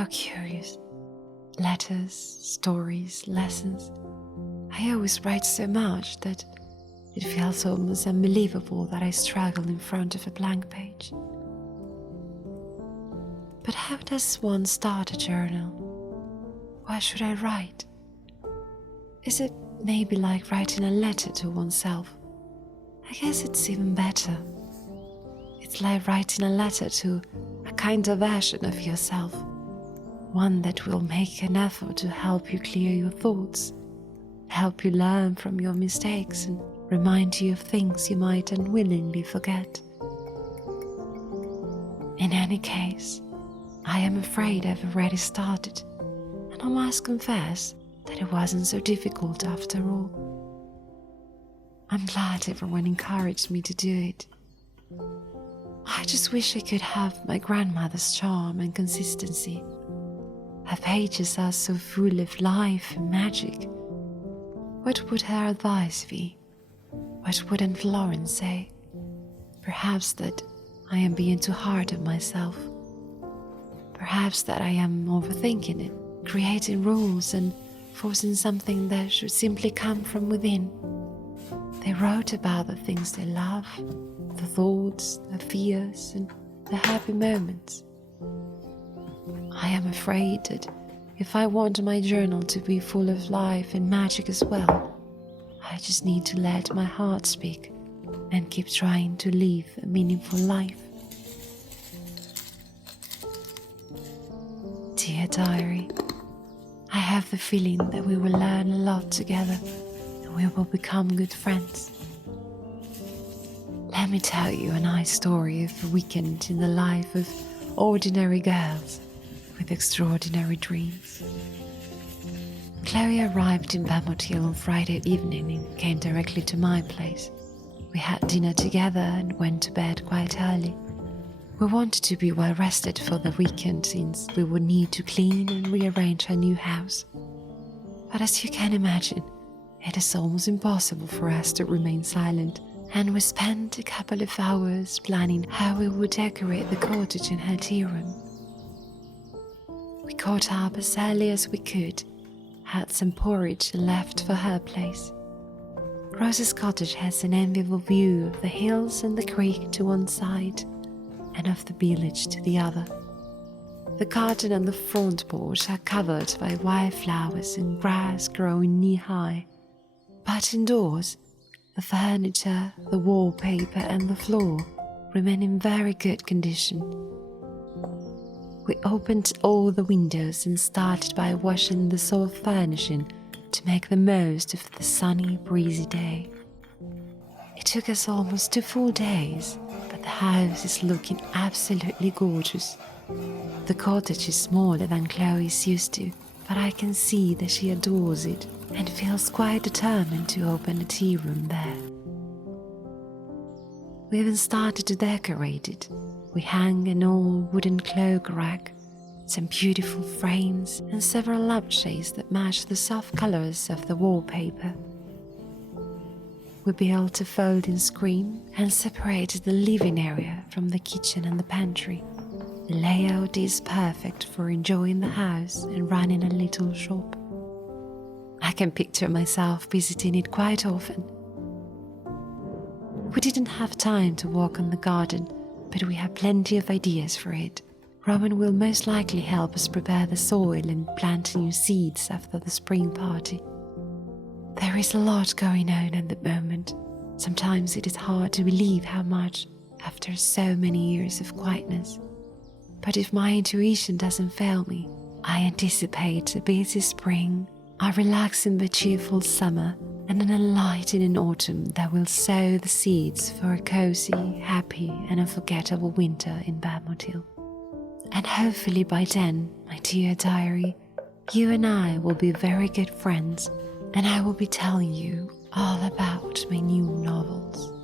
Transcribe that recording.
How curious. Letters, stories, lessons. I always write so much that it feels almost unbelievable that I struggle in front of a blank page. But how does one start a journal? What should I write? Is it maybe like writing a letter to oneself? I guess it's even better. It's like writing a letter to a kinder version of yourself, one that will make an effort to help you clear your thoughts, help you learn from your mistakes and remind you of things you might unwillingly forget. In any case, I am afraid I've already started, and I must confess that it wasn't so difficult after all. I'm glad everyone encouraged me to do it. I just wish I could have my grandmother's charm and consistency. Her pages are so full of life and magic. What would her advice be? What would Aunt Florence say? Perhaps that I am being too hard on myself. Perhaps that I am overthinking it, creating rules and forcing something that should simply come from within. They wrote about the things they love, the thoughts, the fears, and the happy moments. I am afraid that if I want my journal to be full of life and magic as well, I just need to let my heart speak and keep trying to live a meaningful life. Dear diary, I have the feeling that we will learn a lot together and we will become good friends. Let me tell you a nice story of a weekend in the life of ordinary girls with extraordinary dreams. Chloe arrived in Bermontiel on Friday evening and came directly to my place. We had dinner together and went to bed quite early. We wanted to be well rested for the weekend since we would need to clean and rearrange our new house. But as you can imagine, it is almost impossible for us to remain silent, and we spent a couple of hours planning how we would decorate the cottage and her tea room. We caught up as early as we could, had some porridge and left for her place. Rose's cottage has an enviable view of the hills and the creek to one side, and of the village to the other. The garden and the front porch are covered by wildflowers and grass growing knee-high. But indoors, the furniture, the wallpaper and the floor remain in very good condition. We opened all the windows and started by washing the soft furnishing to make the most of the sunny, breezy day. It took us almost 2 full days, but the house is looking absolutely gorgeous. The cottage is smaller than Chloe is used to, but I can see that she adores it and feels quite determined to open a tea room there. We even started to decorate it. We hung an old wooden cloak rack, some beautiful frames, and several lampshades that match the soft colors of the wallpaper. We built a folding screen and separated the living area from the kitchen and the pantry. The layout is perfect for enjoying the house and running a little shop. I can picture myself visiting it quite often. We didn't have time to walk on the garden, but we have plenty of ideas for it. Roman will most likely help us prepare the soil and plant new seeds after the spring party. There is a lot going on at the moment. Sometimes it is hard to believe how much after so many years of quietness. But if my intuition doesn't fail me, I anticipate a busy spring, a relaxing but cheerful summer, and an enlightening autumn that will sow the seeds for a cozy, happy, and unforgettable winter in Bermontiel. And hopefully by then, my dear diary, you and I will be very good friends, and I will be telling you all about my new novels.